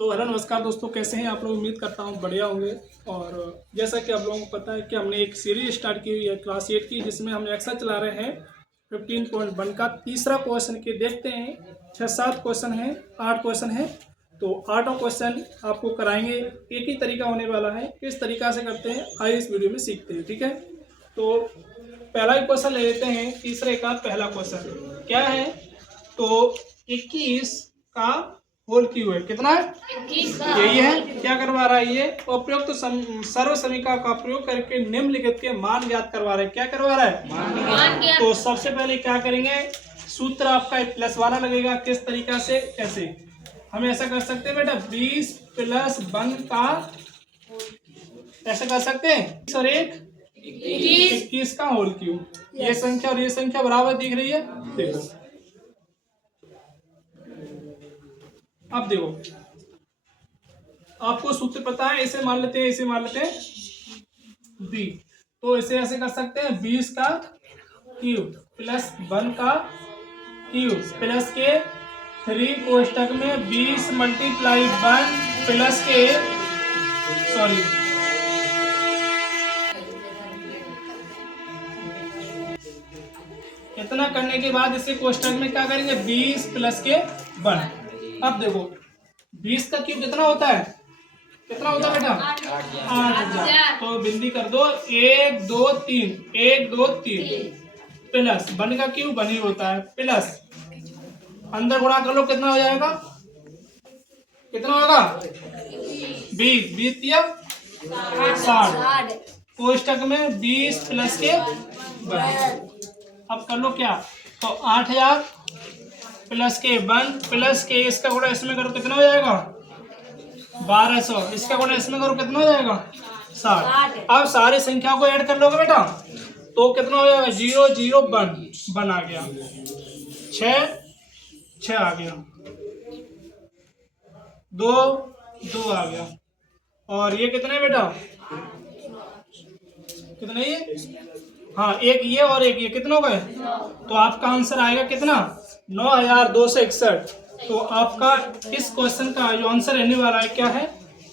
तो हेलो नमस्कार दोस्तों, कैसे हैं आप लोग। उम्मीद करता हूँ बढ़िया होंगे। और जैसा कि आप लोगों को पता है कि हमने एक सीरीज स्टार्ट की हुई है क्लास 8 की, जिसमें हम एक्सरसाइज चला रहे हैं 15.1 का तीसरा क्वेश्चन के। देखते हैं 6-7 क्वेश्चन हैं, 8 क्वेश्चन हैं। तो 8 क्वेश्चन आपको कराएंगे। एक ही तरीका होने वाला है, किस तरीका से करते हैं आइए इस वीडियो में सीखते हैं। ठीक है, तो पहला ही क्वेश्चन ले लेते हैं। तीसरे का पहला क्वेश्चन क्या है, तो 21 का होल क्यू है। कितना है? 21 यही है। क्या करवा रहा है ये? उपयुक्त तो सर्व समीकरण का प्रयोग करके निम्नलिखित के मान ज्ञात करवा रहे हैं। क्या करवा रहा है? मान ज्ञात। तो सबसे पहले क्या करेंगे, सूत्र आपका प्लस वाला लगेगा। किस तरीका से? कैसे हम ऐसा कर सकते हैं बेटा, 20 + 1 का ऐसा कर सकते हैं और 21 का होल क्यू। ये संख्या और ये संख्या बराबर दिख रही है। देखो अब देखो, आपको सूत्र पता है। इसे मान लेते हैं, इसे मान लेते हैं b। तो इसे ऐसे कर सकते हैं 20 का क्यूब प्लस 1 का क्यूब प्लस के 3 कोष्टक में 20 × 1 प्लस के सॉरी इतना करने के बाद इसे कोष्टक में क्या करेंगे, 20 प्लस के 1। अब देखो 20 का क्यूब कितना होता है? कितना होता है बेटा? 8000। तो बिंदी कर दो 1 2 3 1 2 3 प्लस 1 का क्यूब 1 ही होता है, प्लस अंदर गुणा कर लो, कितना हो जाएगा? कितना होगा? 20 20 या 60। कोष्टक में 20 प्लस के 1। अब कर लो क्या, तो 8000 प्लस के 1 प्लस के इसका गुणा इसमें करो, कितना हो जाएगा? 1200। इसका गुणा इसमें करो, कितना हो जाएगा? 60। अब सारी संख्या को ऐड कर लोगे बेटा, तो कितना हो जाएगा? 0 0 1 आ गया, 6 आ गया, 2 2 आ गया। और ये कितने बेटा? कितने ये? हाँ, एक ये और एक ये, कितना हो गए? तो आपका आंसर आएगा कितना? 9261। तो आपका इस क्वेश्चन का जो आंसर रहने वाला है क्या है?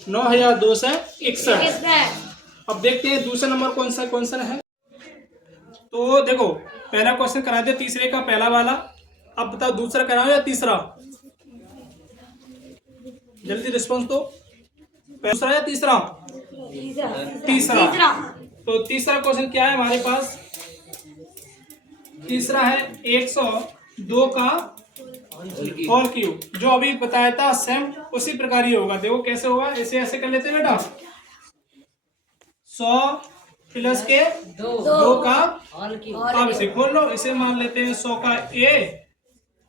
9261। अब देखते हैं दूसरा नंबर कौन सा क्वेश्चन है। तो देखो पहला क्वेश्चन करा दिया, तीसरे का पहला वाला। अब बताओ दूसरा कराओ या तीसरा? जल्दी रिस्पॉन्स दो। दूसरा या तीसरा? तीसरा। तो तीसरा क्वेश्चन क्या है हमारे पास? तीसरा है 102 का होल क्यूब। जो अभी बताया था सेम उसी प्रकार ही होगा। देखो कैसे होगा, इसे ऐसे कर लेते हैं बेटा, 100 प्लस के 2 का। अब इसे खोल लो, इसे मान लेते हैं 100 का a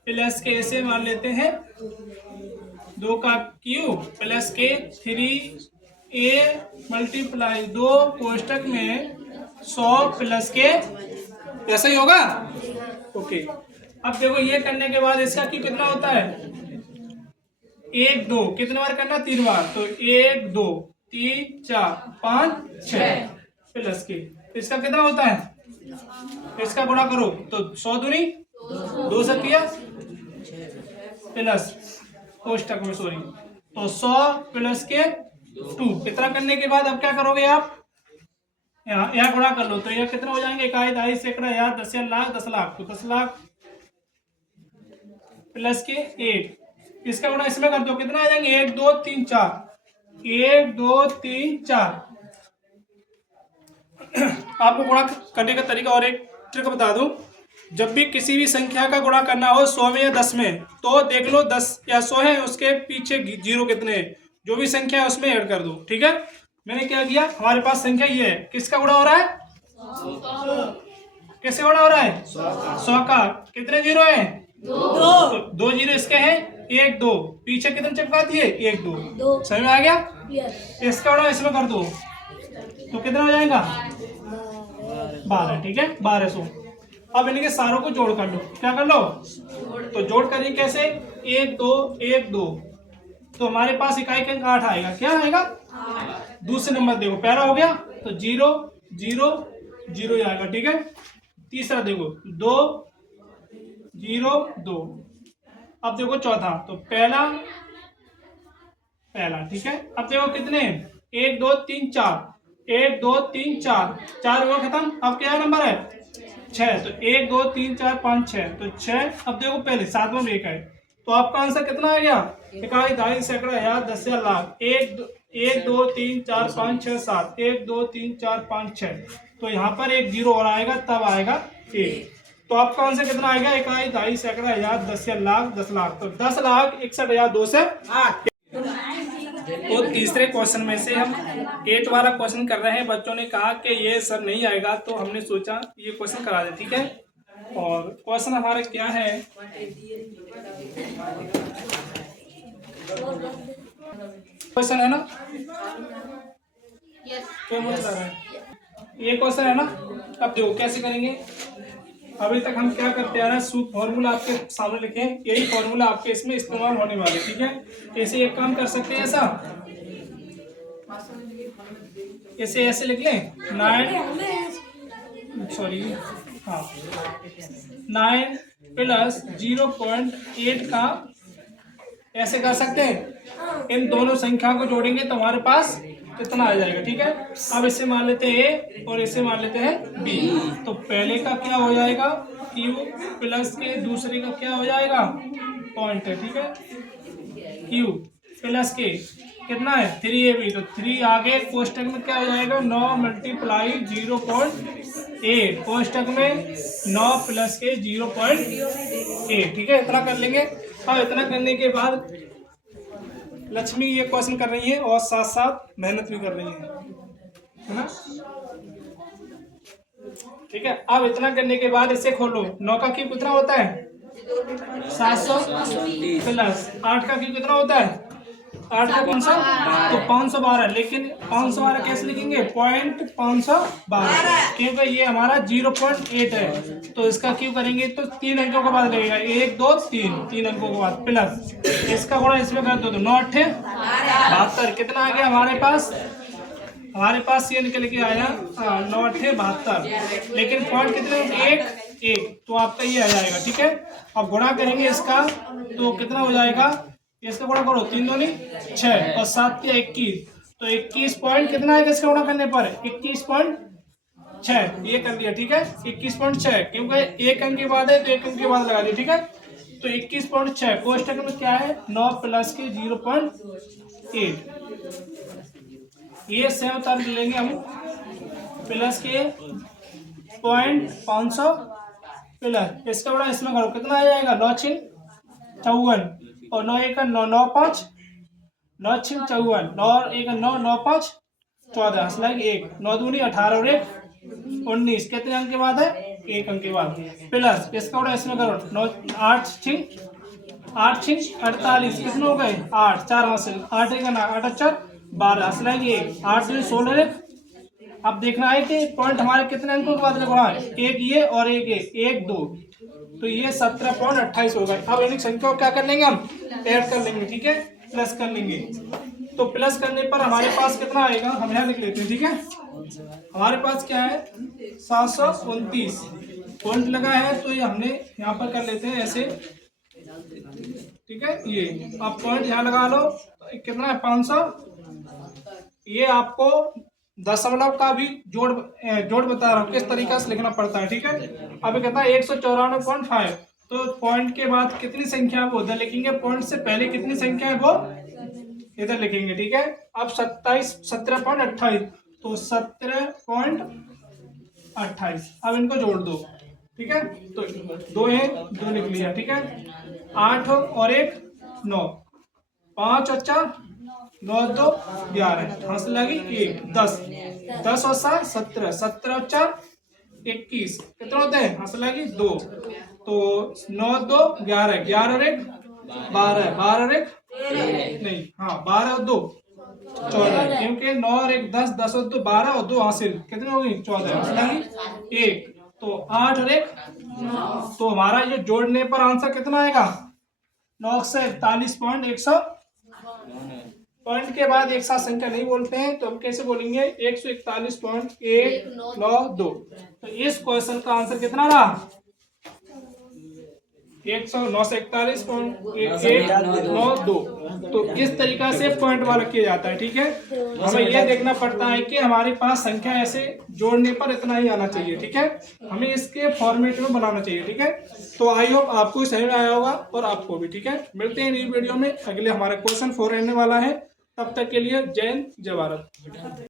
प्लस के इसे मान लेते हैं 2 का क्यूब प्लस के 3a × 2 कोष्टक में 100 प्लस के। ऐसा ही होगा। ओके, अब देखो ये करने के बाद इसका क्यूब कितना होता है? 1 2 कितने बार करना? 3 बार। तो 1 2 3 4 5 6 प्लस के इसका कितना होता है? इसका गुणा करो तो 100 दूनी 2 से किया प्लस कोष्टक में सॉरी, तो 100 प्लस के 2। कितना करने के बाद अब क्या करोगे आप? यहाँ गुणा कर लो, तो यह कितना हो जाएंगे? इकाई दहाई सैकड़ा हजार 10 लाख 10 लाख, तो 10 लाख प्लस के 1। इसका गुणा इसमें कर दो, कितना आ जाएंगे? 1 2 3 4 1 2 3 4। आपको गुणा करने का तरीका और एक ट्रिक बता दूं। जब भी किसी भी संख्या का गुणा करना हो 100 में या 10 में, तो देख लो 10 या 100 है, उसके पीछे जीरो कितने हैं, जो भी संख्या है उसमें ऐड कर दो। ठीक है, मैंने क्या किया, हमारे पास संख्या ये है। किसका गुणा हो रहा है? किससे गुणा हो रहा है? 100 का। कितने जीरो है? 2 2 जीरो इसके हैं, 1 2 पीछे कितने चिपका दिए? 1 2। समझ में आ गया? इसका गुणा इसमें कर दो, तो कितना हो जाएगा? 12। ठीक है, 1200। अब इनके सारों को जोड़ कर लो। क्या कर लो? तो जोड़ करें कैसे? 1 2 1 2, तो हमारे पास इकाई का अंक 8 आएगा। क्या आएगा? दूसरे नंबर देखो, पहला हो गया तो 0 0 0 ही आएगा। ठीक है, तीसरा देखो 2 0 2। अब देखो चौथा, तो पहला पहला, ठीक है। अब देखो कितने, 1 2 3 4, 1 2 3 4, 4 हुआ खत्म। अब क्या नंबर है 6, तो 1 2 3 4 5 6, तो 6। अब देखो पहले 7वां में 1 है, तो आपका आंसर कितना आ गया, इकाई, दहाई, सैकड़ा, हजार, दसिया, लाख। 1 2 3 4 5 6 7, 1 2 3 4 5 6, तो यहाँ पर एक 0 और आएगा, तब आएगा 1। तो आपका आंसर कितना आएगा, इकाई, दहाई, सैकड़ा, हजार, दसिया, लाख, 10 लाख। तो 10,61,200 से 8। तो तीसरे क्वेश्चन में से हम 8 वाला क्वेश्चन कर रहे हैं। बच्चों ने कहा कि ये सर नहीं आएगा, तो हमने सोचा ये क्वेश्चन करा दे, ठीक है। और क्वेश्चन हमारा क्या है, क्वेश्चन है ना, क्या मुझे लग रहा है ये क्वेश्चन है ना। अब देखो कैसे करेंगे। अभी तक हम क्या करते आ रहे हैं, फॉर्मूला आपके सामने लिखे हैं, यही फॉर्मूला आपके इसमें इस्तेमाल होने वाले, ठीक है। ऐसे एक काम कर सकते हैं, ऐसा ऐसे लिख लें, 9 प्लस 0.8 का ऐसे कर सकते हैं। इन दोनों संख्या को जोड़ेंगे तो हमारे पास कितना आ जाएगा, ठीक है। अब इसे मान लेते हैं ए और इसे मान लेते हैं बी। तो पहले का क्या हो जाएगा क्यू प्लस के दूसरे का क्या हो जाएगा पॉइंट है, ठीक है। क्यू प्लस के कितना है 3ab, तो 3 आगे कोष्टक में क्या हो जाएगा 9 मल्टीप्लाई 0.8, कोष्टक में 9 प्लस के 0.8, ठीक है। इतना कर लेंगे। अब इतना करने के बाद लक्ष्मी ये क्वेश्चन कर रही है और साथ साथ मेहनत भी कर रही है ना, ठीक है। अब इतना करने के बाद इसे खोलो, 9 का क्यूब कितना होता है 700 प्लस 8 का क्यूब कितना होता है 8 का 500, तो 512। लेकिन 512 कैसे लिखेंगे 0.512, क्योंकि ये हमारा 0.8 है। तो इसका क्यों करेंगे तो 3 अंकों के बाद लगेगा, 1 2 3 अंकों के बाद प्लस इसका गुणा इसमें कर दो, तो 9 8 72। कितना आ गया हमारे पास ये निकल के आया 9 8 72। लेकिन पॉइंट कितने 1 तो आपका ये आ जाएगा, ठीक है। अब गुणा करेंगे इसका तो कितना हो जाएगा, इसका गुणा करो 3 दूनी 6 और 7 के 21, तो 21 पॉइंट कितना आएगा इसका गुणा करने पर 21.6, ये कर लिया, ठीक है। 21.6 क्योंकि 1 अंक के बाद है तो 1 अंक के बाद लगा दिया, ठीक है। तो 21.6 कोष्टक में क्या है 9 प्लस के 0.8, ये सेम उत्तर लेंगे हम प्लस के 0.500 प्लस इसका बड़ा इसमें करो कितना आ जाएगा 9 6 54 और 9 1 9 9 5 9 6 54 9 1 9 9 5 14 असलग 1 9 दूनी 18 और 1 19, कितने अंक के बाद है 1 अंक के बाद प्लस इसका बड़ा इसमें करो 9 8 6 48, कितने हो गए 8 4 हासिल 8 1 8 4 12 असलग 1 8 2 16। अब देखना है कि पॉइंट हमारे कितने अंकों के बाद लगना है, एक ये और एक 1 2, तो ये 17.28 होगा। अब इन संख्याओं को क्या कर लेंगे हम ऐड कर लेंगे, ठीक है, प्लस कर लेंगे। तो प्लस करने पर हमारे पास कितना आएगा हम यहाँ लिख लेते हैं, ठीक है। हमारे पास क्या है 729 पॉइंट लगा है, तो ये हमने यहाँ पर कर लेते हैं ऐसे, ठीक है। ये आप पॉइंट यहाँ लगा लो, कितना है 500। ये आपको दशमलव का भी जोड़ बता रहा हूँ किस तरीके से लिखना पड़ता है, ठीक है। अभी कहता है 194.5, तो पॉइंट के बाद कितनी संख्या वो उधर लिखेंगे, पॉइंट से पहले कितनी संख्या है वो इधर लिखेंगे, ठीक है। अब 17.28, तो 17.28 अब इनको जोड़ दो, ठीक है। तो 2 है 2 लिख लिया, ठीक है। 8 और 1 9, 5 और 4 9 2 11 हाथ लगी 1 10 10 और 7 17 17 और 4 21, कितना होते हैं हाथ लगी 2, तो 9 2 11 11 और 1 12 12 और 1 नहीं 12 और 2 14, क्योंकि 9 और 1 10 10 और 2 12 और 2 हासिल कितनी होगी 14 हाथ लगी 1, तो 8 और 1 तो हमारा ये जोड़ने पर आंसर कितना आएगा 941.100। पॉइंट के बाद एक साथ संख्या नहीं बोलते हैं, तो हम कैसे बोलेंगे 141.192। तो इस क्वेश्चन का आंसर कितना रहा 941.1192। तो इस तरीका से पॉइंट वाला किया जाता है। ठीक है, हमें ये देखना पड़ता है कि हमारे पास संख्या ऐसे जोड़ने पर इतना ही आना चाहिए। ठीक है, हमें इसके फॉर्मेट में बनाना चाहिए। ठीक है, तो आई होप आपको समझ में आया होगा और आपको भी। ठीक है, मिलते हैं नई वीडियो में, अगले हमारा क्वेश्चन 4 रहने वाला है। तब तक के लिए जय हिंद, जय भारत।